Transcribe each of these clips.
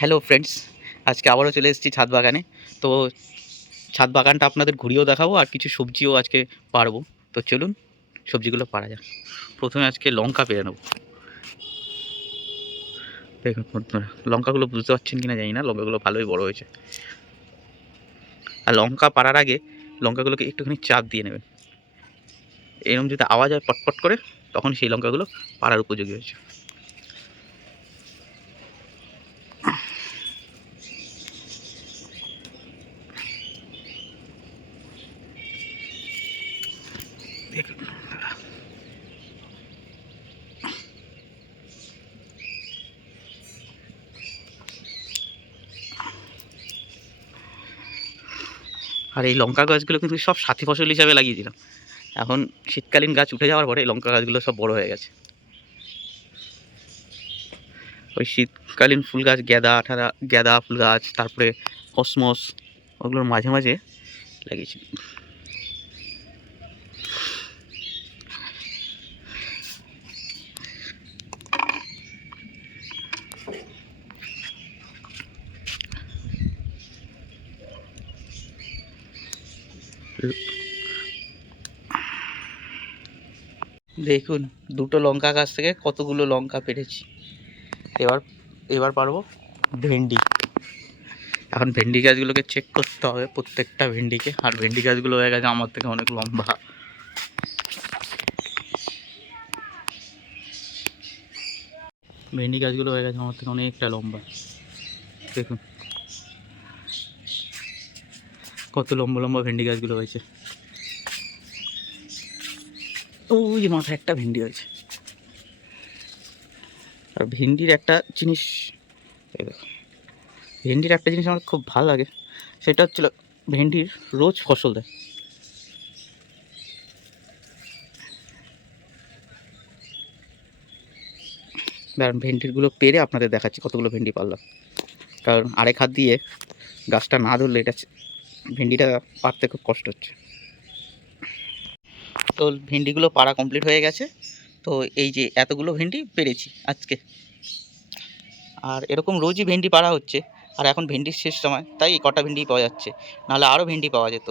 Hello friends, আজকে আবারও চলে এসেছি ছাদ বাগানে। তো ছাদ বাগানটা আপনাদের ঘুরিয়েও দেখাবো আর কিছু সবজিও আজকে পারবো। তো চলুন সবজিগুলো পারা যাক। প্রথমে আজকে লঙ্কা পেরে নেবো। দেখুন বন্ধুরা, লঙ্কাগুলো বুঝতে পারছেন কিনা জানি না, লঙ্কাগুলো ভালোই বড় হয়েছে। আর লঙ্কা পাড়ার আগে লঙ্কাগুলোকে একটুখানি চাপ দিয়ে নেবেন। এরকম যদি আওয়াজ হয় পটপট করে, তখন সেই লঙ্কাগুলো পাড়ার উপযোগী হয়েছে। দেখুন আর এই লঙ্কা গাছগুলো কিন্তু সব সাথী ফসল হিসাবে লাগিয়েছিলাম। এখন শীতকালীন গাছ উঠে যাওয়ার পরে লঙ্কা গাছগুলো সব বড় হয়ে গেছে। ওই শীতকালীন ফুল গাছ গ্যাদা ফুল গাছ, তারপরে কসমস, ওগুলোর মাঝে মাঝে লাগিয়েছি। দেখুন দুটো লঙ্কা গাছ থেকে কতগুলো লঙ্কা পেরেছি। এবার এবার পারবো ভেন্ডি। এখন ভেন্ডি গাছগুলোকে চেক করতে হবে, প্রত্যেকটা ভেন্ডিকে। আর ভেন্ডি গাছগুলো হয়ে গেছে আমার থেকে অনেক লম্বা। ভেন্ডি গাছগুলো হয়ে গেছে আমার থেকে অনেকটা লম্বা। দেখুন কত লম্বা লম্বা ভেন্ডি গাছগুলো হয়েছে। ওই মাথায় একটা ভেন্ডি হয়েছে। আর ভেন্ডির একটা জিনিস, এই দেখো, ভেন্ডির একটা জিনিস আমার খুব ভালো লাগে, সেটা হচ্ছিল ভেন্ডির রোজ ফসল দেয়। কারণ ভেন্ডিরগুলো পেরে আপনাদের দেখাচ্ছি কতগুলো ভেন্ডি পারলাম। কারণ আরেক হাত দিয়ে গাছটা না ধরলে এটা ভেন্ডিটা পারতে খুব কষ্ট হচ্ছে। তো ভেন্ডিগুলো পাড়া কমপ্লিট হয়ে গেছে। তো এই যে এতগুলো ভেন্ডি পেরেছি আজকে। আর এরকম রোজই ভেন্ডি পাড়া হচ্ছে। আর এখন ভেন্ডির শেষ সময়, তাই কটা ভেন্ডি পাওয়া যাচ্ছে, নাহলে আরও ভেন্ডি পাওয়া যেত।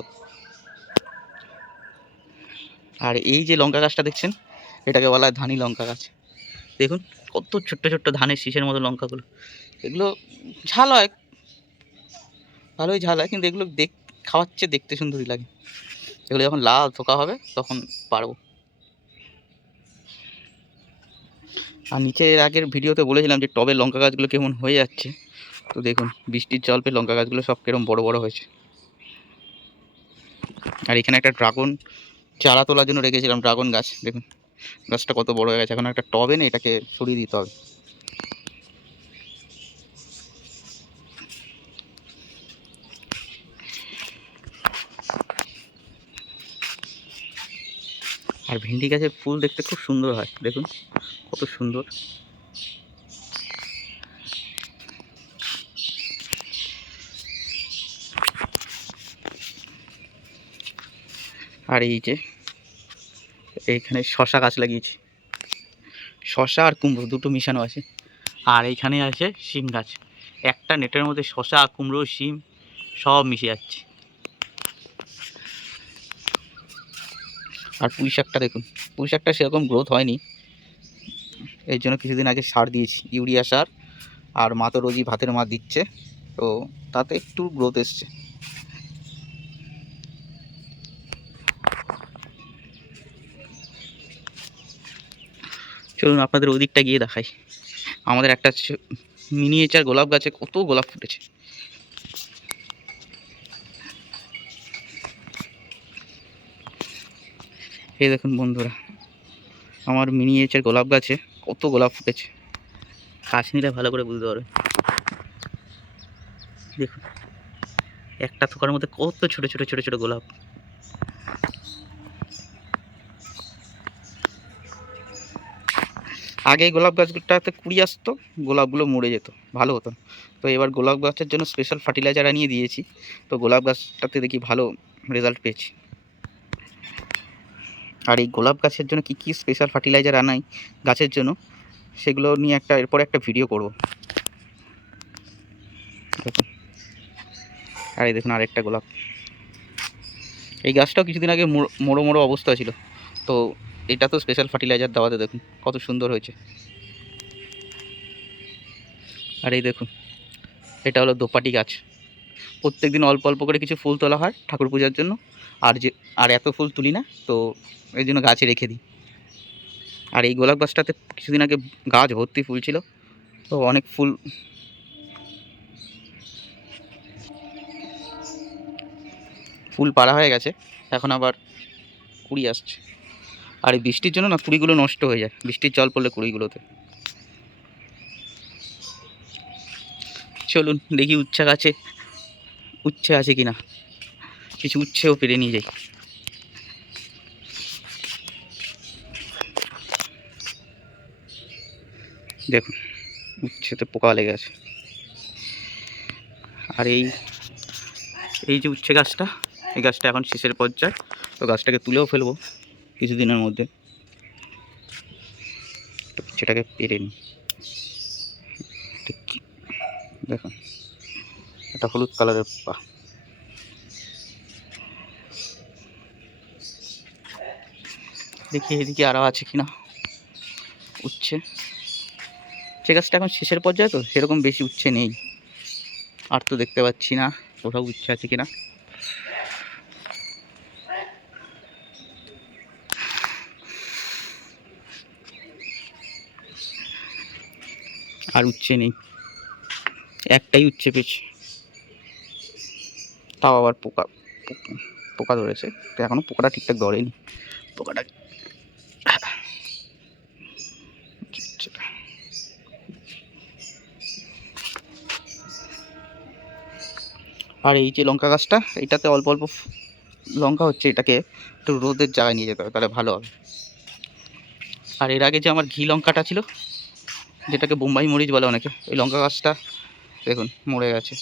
আর এই যে লঙ্কা গাছটা দেখছেন, এটাকে বলা হয় ধানি লঙ্কা গাছ। দেখুন কত ছোট্ট ছোট্ট ধানের শীষের মতো লঙ্কাগুলো। এগুলো ঝাল হয়, ভালোই ঝাল হয়, কিন্তু এগুলো খাওয়াচ্ছে দেখতে সুন্দরই লাগে। এগুলো যখন লাল থোকা হবে তখন পারবো। আর নিচের আগের ভিডিওতে বলেছিলাম যে টবের লঙ্কা গাছগুলো কেমন হয়ে যাচ্ছে। তো দেখুন বৃষ্টির জল পেয়ে লঙ্কা গাছগুলো সব কেরম বড় বড় হয়েছে। আর এখানে একটা ড্রাগন চারা তোলার জন্য রেখেছিলাম, ড্রাগন গাছ। দেখুন গাছটা কত বড় হয়ে গেছে। এখন একটা টবে না, এটাকে সরিয়ে দিতে হবে। আর ভেন্ডি গাছের ফুল দেখতে খুব সুন্দর হয়, দেখুন কত সুন্দর। আর এই যে এইখানে শশা গাছ লাগিয়েছি, শশা আর কুমড়ো দুটো মিশানো আছে। আর এইখানে আছে শিম গাছ। একটা নেটের মধ্যে শশা, কুমড়ো, শিম সব মিশে যাচ্ছে। আর পুঁই শাকটা দেখুন, পুঁই শাকটা সেরকম গ্রোথ হয়নি, এর জন্য কিছুদিন আগে সার দিয়েছি, ইউরিয়া সার। আর মা তো রোজই ভাতের মা দিচ্ছে, তো তাতে একটু গ্রোথ এসছে। চলুন আপনাদের ওই দিকটা গিয়ে দেখাই। আমাদের একটা মিনিয়েচার গোলাপ গাছে কত গোলাপ ফুটেছে। এই দেখুন বন্ধুরা, আমার মিনিয়েচার গোলাপ গাছে কত গোলাপ ফুটেছে। কাছ নিলে ভালো করে বুঝতে পারবে। দেখুন একটা থোকার মধ্যে কত ছোট ছোট ছোট ছোট গোলাপ। আগে গোলাপ গাছগুলোটাতে কুড়ি আসতো, গোলাপগুলো মরে যেত, ভালো হতো। তো এবার গোলাপ গাছের জন্য স্পেশাল ফার্টিলাইজার আনিয়ে দিয়েছি। তো গোলাপ গাছটাতে দেখি ভালো রেজাল্ট পেয়েছি। আর এই গোলাপ গাছের জন্য কী কী স্পেশাল ফার্টিলাইজার আনাই গাছের জন্য, সেগুলো নিয়ে এরপর একটা ভিডিও করব। দেখুন। আর এই দেখুন আরেকটা গোলাপ। এই গাছটাও কিছুদিন আগে মোড়ো মোড়ো অবস্থা ছিল, তো এটা তো স্পেশাল ফার্টিলাইজার দেওয়াতে দেখুন কত সুন্দর হয়েছে। আর এই দেখুন, এটা হলো দোপাটি গাছ। প্রত্যেক দিন অল্প অল্প করে কিছু ফুল তোলা হয় ঠাকুর পূজার জন্য, আর এত ফুল তুলি না, তো এই জন্য গাছে রেখে দিই। আর এই গোলাপ গাছটাতে কিছুদিন আগে গাছ ভর্তি ফুল ছিল, তো অনেক ফুল পাড়া হয়ে গেছে, এখন আবার কুড়ি আসছে। আর এই বৃষ্টির জন্য না কুড়িগুলো নষ্ট হয়ে যায়, বৃষ্টির জল পড়লে কুড়িগুলোতে। চলুন দেখি উচ্ছে গাছে উচ্ছে আছে কিনা, কিছু উচ্ছেও পেরে নিয়ে যাই। দেখুন উচ্ছেতে পোকা লেগে আছে। আর এই যে উচ্ছে গাছটা, এই গাছটা এখন শেষের পর্যায়ে, তো গাছটাকে তুলেও ফেলবো কিছুদিনের মধ্যে। তো উচ্ছেটাকে পেরে নিই। দেখুন এটা হলুদ কালারের পোকা। দেখি এদিকে আরও আছে কিনা উচ্ছে। সে গাছটা এখন শেষের পর্যায়ে, তো সেরকম বেশি উচ্ছে নেই। আর তো দেখতে পাচ্ছি না কোথাও উচ্ছে আছে কিনা। আর উচ্ছে নেই, একটাই উচ্ছে পেয়েছি, তাও আবার পোকা পোকা ধরেছে। তো এখনো পোকাটা ঠিকঠাক ধরেনি পোকাটা। আর এই যে লঙ্কা গাছটা, এটাতে অল্প অল্প লঙ্কা হচ্ছে, এটাকে একটু রোদের জায়গায় নিয়ে যেতে হবে, তাহলে ভালো হবে। আর এর আগে যে আমার ঘি লঙ্কাটা ছিল, যেটাকে বোম্বাই মরিচ বলে অনেকে, ওই লঙ্কা গাছটা দেখুন মরে গেছে,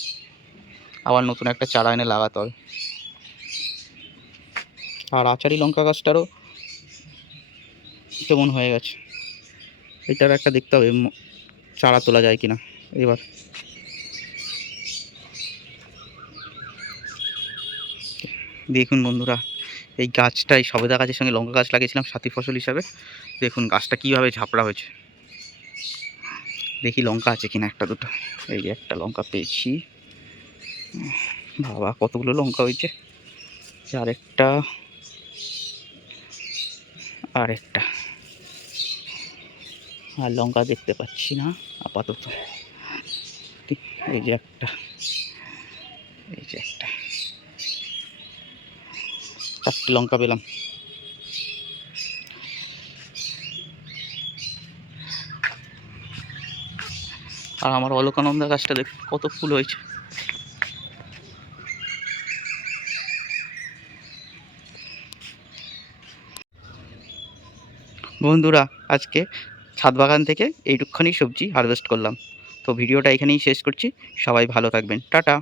আবার নতুন একটা চারা এনে লাগাতে হবে। আর আচারি লঙ্কা গাছটারও কেমন হয়ে গেছে, এটার একটা দেখতে হবে চারা তোলা যায় কিনা এবার। দেখুন বন্ধুরা, এই গাছটাই সবেদা গাছের সঙ্গে লঙ্কা গাছ লাগিয়েছিলাম সাথী ফসল হিসাবে। দেখুন গাছটা কীভাবে ঝাপড়া হয়েছে। দেখি লঙ্কা আছে কিনা একটা দুটো। এই যে একটা লঙ্কা পেয়েছি, বাবা কতগুলো লঙ্কা হয়েছে। আরেকটা আরেকটা আর লঙ্কা দেখতে পাচ্ছি না আপাতত। এই যে একটা, এই যে একটা, চারটে লঙ্কা পেলাম। আর আমার অলকানন্দা গাছটা দেখ কত ফুল হয়েছে। বন্ধুরা আজকে ছাদ বাগান থেকে এইটুকখানি সবজি হারভেস্ট করলাম। তো ভিডিওটা এখানেই শেষ করছি, সবাই ভালো থাকবেন, টাটা।